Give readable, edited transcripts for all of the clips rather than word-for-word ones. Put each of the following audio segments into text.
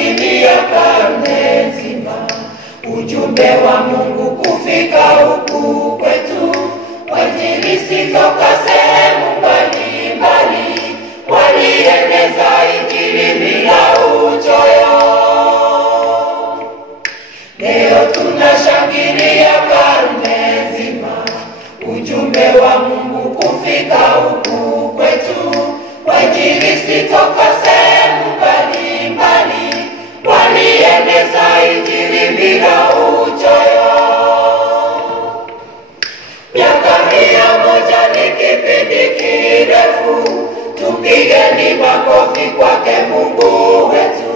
tunashangilia karne nzima, ujumbe wa Mungu kufika huku kwetu. Wainjilisti toka sehemu mbalimbali walieneza Injili bila uchoyo. Leo tunashangilia karne nzima, ujumbe wa Mungu kufika huku kwetu. Wainjilisti toka sehemu mbalimbali walieneza Injili bila uchoyo. Miaka 100 ni kipindi kirefu, tupigeni makofi kwake Mungu wetu.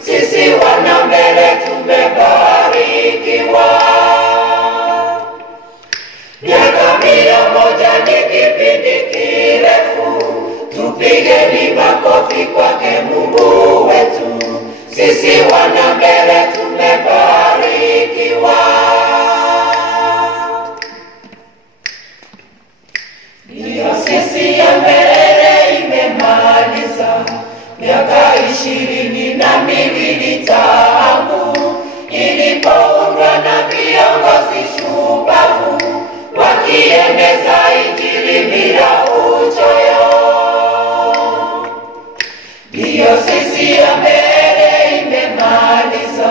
Sisi wana mbele tumebarikiwa. Miaka 100 ni kipindi kirefu, tupigeni makofi kwake Mungu wetu. Sisi wana mbele tumebarikiwa. Diosisi ya Mberere imemaliza miaka 22 tangu ilipoundwa na viongozi shupavu wakieneza Injili bila uchoyo. Diosisi ya Mberere imemaliza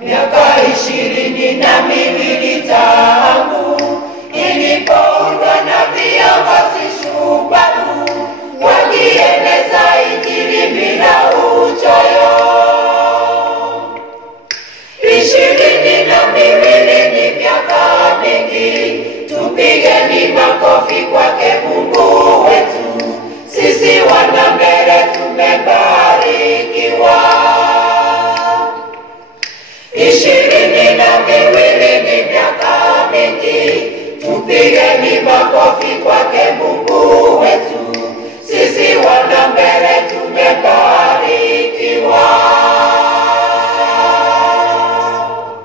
miaka 22 tangu ilipoundwa na viongozi shupavu wakieneza Injili bila uchoyo. 22 ni miaka mingi, tupigeni makofi kwake Mungu wetu. Sisi wana mbele tumebarikiwa. 22 ni miaka mingi, tupigeni makofi